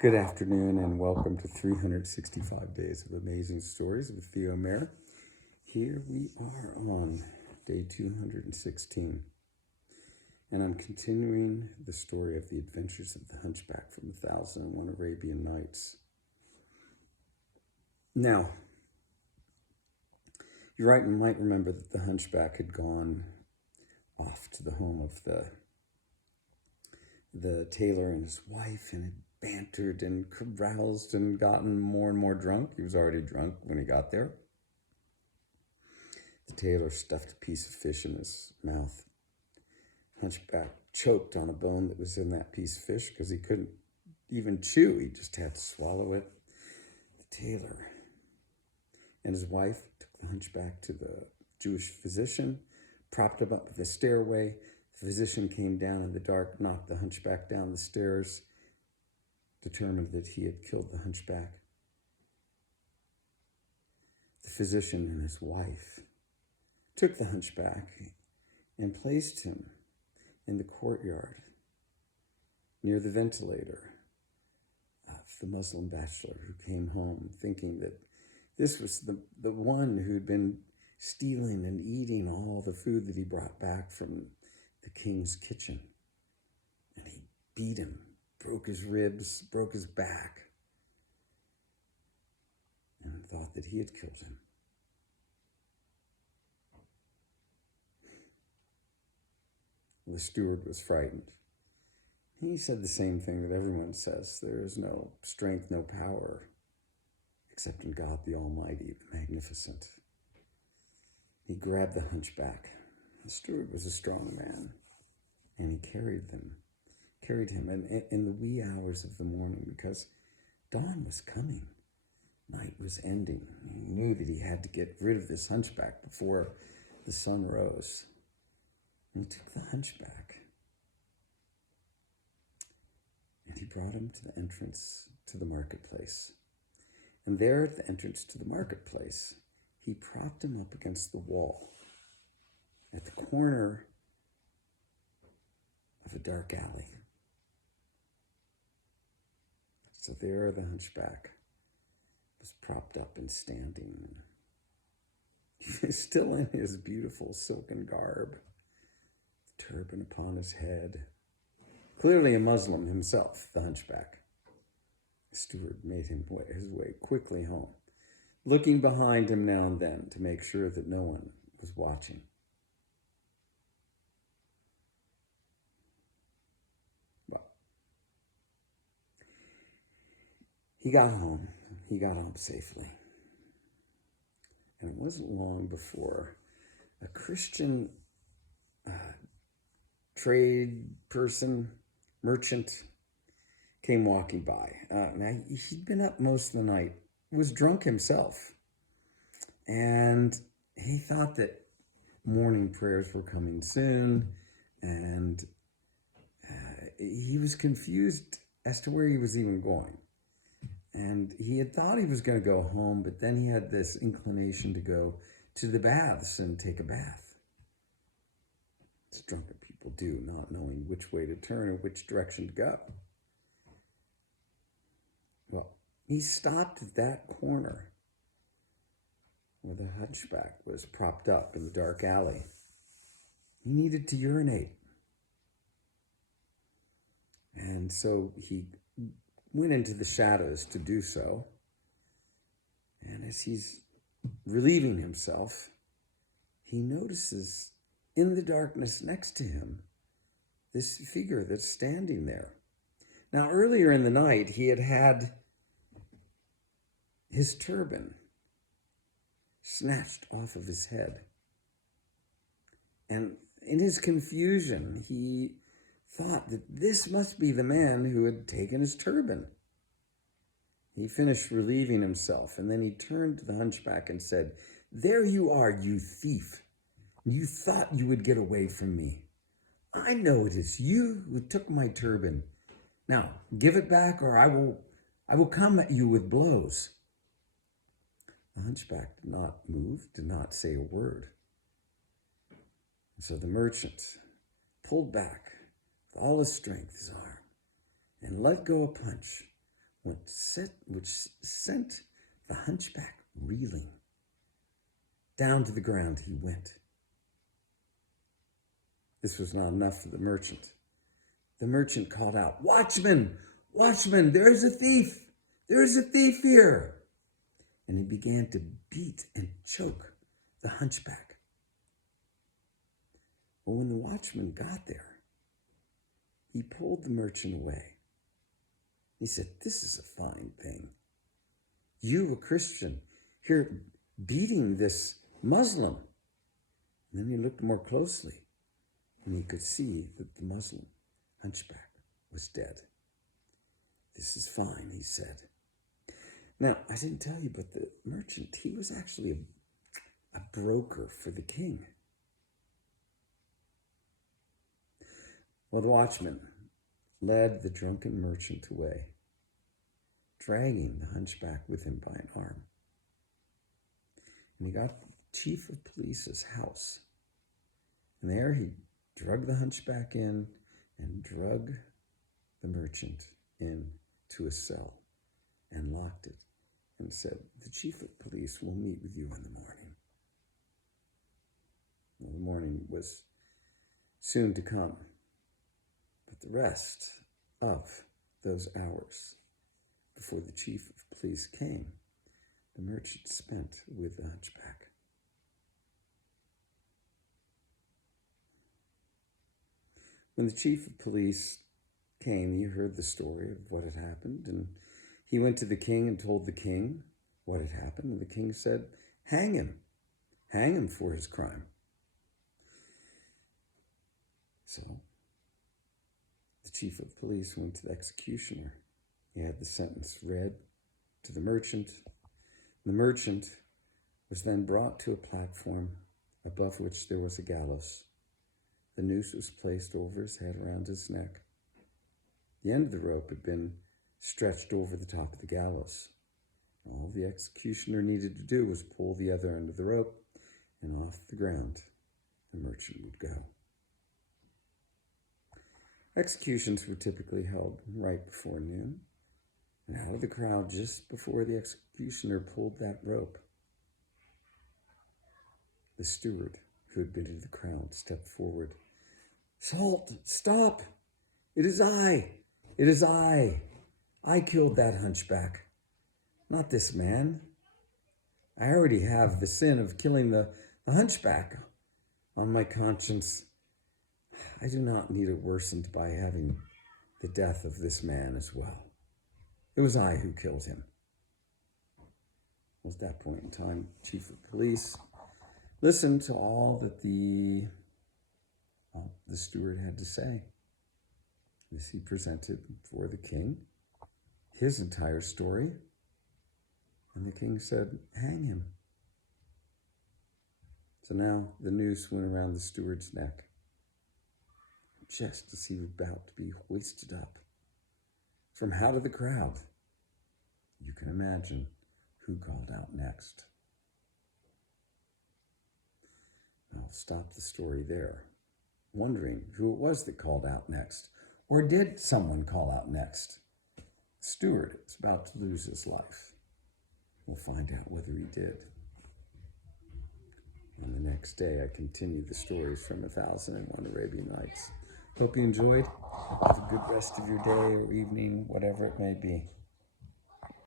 Good afternoon and welcome to 365 Days of Amazing Stories with Theo Mayer. Here we are on day 216, and I'm continuing the story of the adventures of the Hunchback from the 1001 Arabian Nights. Now, you're right, you might remember that the Hunchback had gone off to the home of the tailor and his wife and had bantered and caroused and gotten more and more drunk. He was already drunk when he got there. The tailor stuffed a piece of fish in his mouth. Hunchback choked on a bone that was in that piece of fish because he couldn't even chew. He just had to swallow it. The tailor and his wife took the Hunchback to the Jewish physician, propped him up the stairway. The physician came down in the dark, knocked the Hunchback down the stairs, determined that he had killed the Hunchback. The physician and his wife took the Hunchback and placed him in the courtyard near the ventilator of the Muslim bachelor who came home thinking that this was the one who'd been stealing and eating all the food that he brought back from the king's kitchen. And he beat him, broke his ribs, broke his back, and thought that he had killed him. The steward was frightened. He said the same thing that everyone says: there is no strength, no power, except in God the Almighty, the Magnificent. He grabbed the Hunchback. The steward was a strong man, and he carried him in the wee hours of the morning, because dawn was coming. Night was ending. He knew that he had to get rid of this Hunchback before the sun rose. And he took the Hunchback and he brought him to the entrance to the marketplace. And there at the entrance to the marketplace, he propped him up against the wall at the corner of a dark alley. So there the Hunchback was propped up and standing. He was still in his beautiful silken garb, the turban upon his head. Clearly a Muslim himself, the Hunchback. The steward made his way quickly home, looking behind him now and then to make sure that no one was watching. He got home safely. And it wasn't long before a Christian trade person, merchant, came walking by. Now, he'd been up most of the night, was drunk himself, and he thought that morning prayers were coming soon, and he was confused as to where he was even going. And he had thought he was going to go home, but then he had this inclination to go to the baths and take a bath. As drunken people do, not knowing which way to turn or which direction to go. Well, he stopped at that corner where the Hunchback was propped up in the dark alley. He needed to urinate. And so he went into the shadows to do so. And as he's relieving himself, he notices in the darkness next to him this figure that's standing there. Now, earlier in the night, he had his turban snatched off of his head. And in his confusion, he thought that this must be the man who had taken his turban. He finished relieving himself, and then he turned to the Hunchback and said, "There you are, you thief. You thought you would get away from me. I know it is you who took my turban. Now, give it back, or I will come at you with blows." The Hunchback did not move, did not say a word. And so the merchant pulled back with all his strength, his arm, and let go a punch which sent the hunchback reeling. Down to the ground he went. This was not enough for the merchant. The merchant called out, "Watchman, watchman, there is a thief! There is a thief here!" And he began to beat and choke the hunchback. But when the watchman got there, he pulled the merchant away. He said, "This is a fine thing. You, a Christian, here beating this Muslim." And then he looked more closely, and he could see that the Muslim hunchback was dead. "This is fine," he said. Now, I didn't tell you, but the merchant, he was actually a broker for the king. Well, the watchman led the drunken merchant away, dragging the hunchback with him by an arm. And he got the chief of police's house. And there he drug the hunchback in and drug the merchant into a cell and locked it and said, "The chief of police will meet with you in the morning." Well, the morning was soon to come, but the rest of those hours before the chief of police came, the merchant spent with the hunchback. When the chief of police came, he heard the story of what had happened, and he went to the king and told the king what had happened, and the king said, "Hang him for his crime." So the chief of police went to the executioner. He had the sentence read to the merchant. The merchant was then brought to a platform above which there was a gallows. The noose was placed over his head around his neck. The end of the rope had been stretched over the top of the gallows. All the executioner needed to do was pull the other end of the rope, and off the ground the merchant would go. Executions were typically held right before noon, and out of the crowd just before the executioner pulled that rope, the steward who had been in the crowd stepped forward. "Halt! Stop! It is I! It is I! I killed that hunchback, not this man. I already have the sin of killing the hunchback on my conscience. I do not need it worsened by having the death of this man as well. It was I who killed him." Well, at that point in time, chief of police listened to all that the steward had to say. As he presented before the king his entire story, and the king said, "Hang him." So now the noose went around the steward's neck, just as he was about to be hoisted up. From out of the crowd, you can imagine who called out next. I'll stop the story there, wondering who it was that called out next. Or did someone call out next? The steward is about to lose his life. We'll find out whether he did. On the next day, I continue the stories from 1001 Arabian Nights. Hope you enjoyed. Have a good rest of your day or evening, whatever it may be.